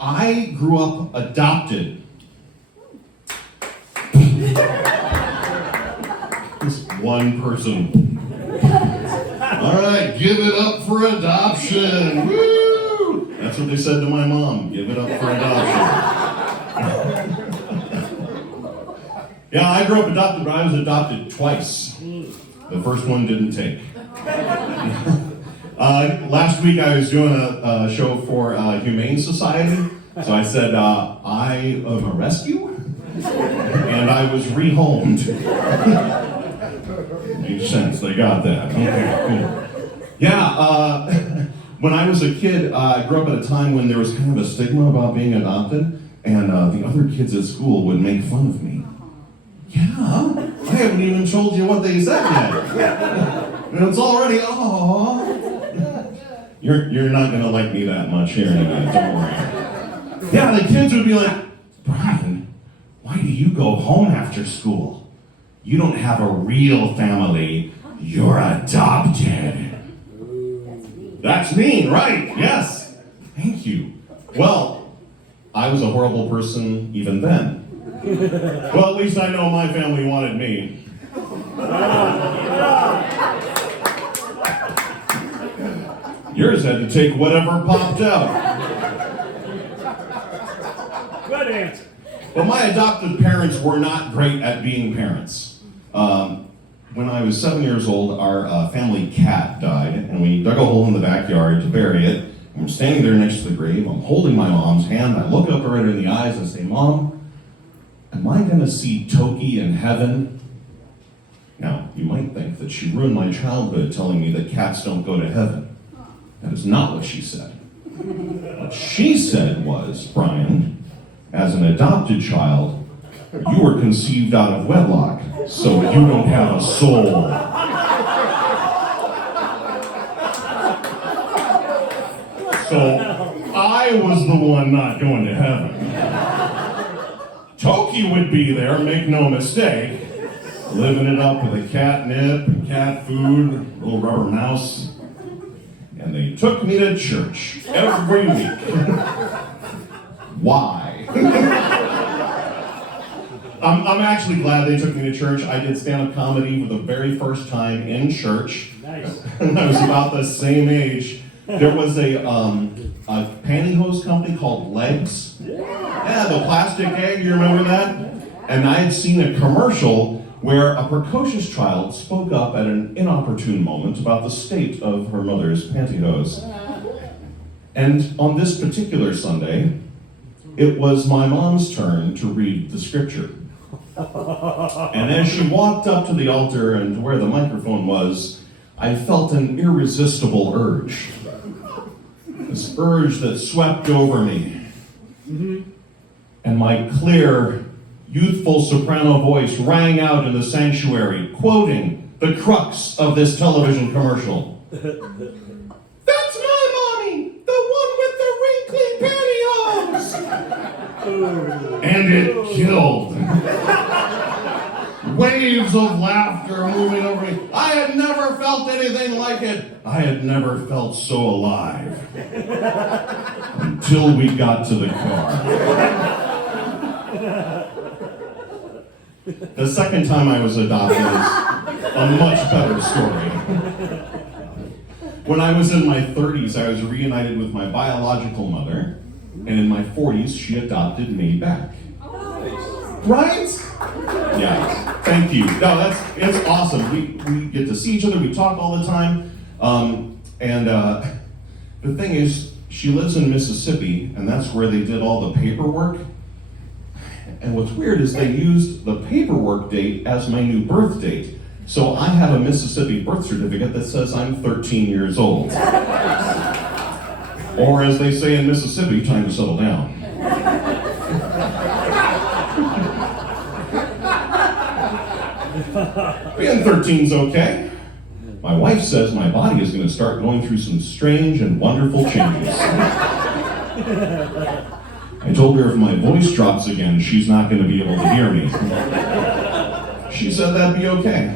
I grew up adopted. Just one person. All right, give it up for adoption. Woo! That's what they said to my mom. Give it up for adoption. Yeah, I grew up adopted, but I was adopted twice. The first one didn't take. Last week I was doing a show for Humane Society. So I said, I am a rescue, and I was rehomed. Makes sense, they got that. Okay, cool. Yeah, when I was a kid, I grew up at a time when there was kind of a stigma about being adopted, and the other kids at school would make fun of me. Yeah, I haven't even told you what they said yet. And it's already, aww. You're not gonna like me that much here in a minute, don't worry. Yeah, the kids would be like, Brian, why do you go home after school? You don't have a real family, you're adopted. That's mean, right? Yes. Thank you. Well, I was a horrible person even then. Well, at least I know my family wanted me. Yours had to take whatever popped out. Good answer. Well, my adopted parents were not great at being parents. When I was 7 years old, our family cat died, and we dug a hole in the backyard to bury it. I'm standing there next to the grave. I'm holding my mom's hand. I look up her in the eyes and say, Mom, am I going to see Toki in heaven? Now, you might think that she ruined my childhood telling me that cats don't go to heaven. That is not what she said. What she said was, Brian, as an adopted child, you were conceived out of wedlock, so you don't have a soul. So I was the one not going to heaven. Toki would be there, make no mistake, living it up with a catnip and cat food, little rubber mouse. And they took me to church every week. Why? I'm actually glad they took me to church. I did stand-up comedy for the very first time in church. Nice. When I was about the same age. There was a pantyhose company called Legs. Yeah, the plastic egg, you remember that? And I had seen a commercial where a precocious child spoke up at an inopportune moment about the state of her mother's pantyhose. And on this particular Sunday, it was my mom's turn to read the scripture. And as she walked up to the altar and to where the microphone was, I felt an irresistible urge. This urge that swept over me. And my clear, youthful soprano voice rang out in the sanctuary, quoting the crux of this television commercial. That's my mommy, the one with the wrinkly pantyhose! And it killed. Waves of laughter moving over me. I had never felt anything like it. I had never felt so alive. Until we got to the car. The second time I was adopted is a much better story. When I was in my 30s, I was reunited with my biological mother, and in my 40s, she adopted me back. Right? Yeah, thank you. No, it's awesome. We get to see each other, we talk all the time. The thing is, she lives in Mississippi, and that's where they did all the paperwork. And what's weird is they used the paperwork date as my new birth date. So I have a Mississippi birth certificate that says I'm 13 years old. Or as they say in Mississippi, time to settle down. Being 13's okay. My wife says my body is going to start going through some strange and wonderful changes. I told her if my voice drops again, she's not going to be able to hear me. She said that'd be okay.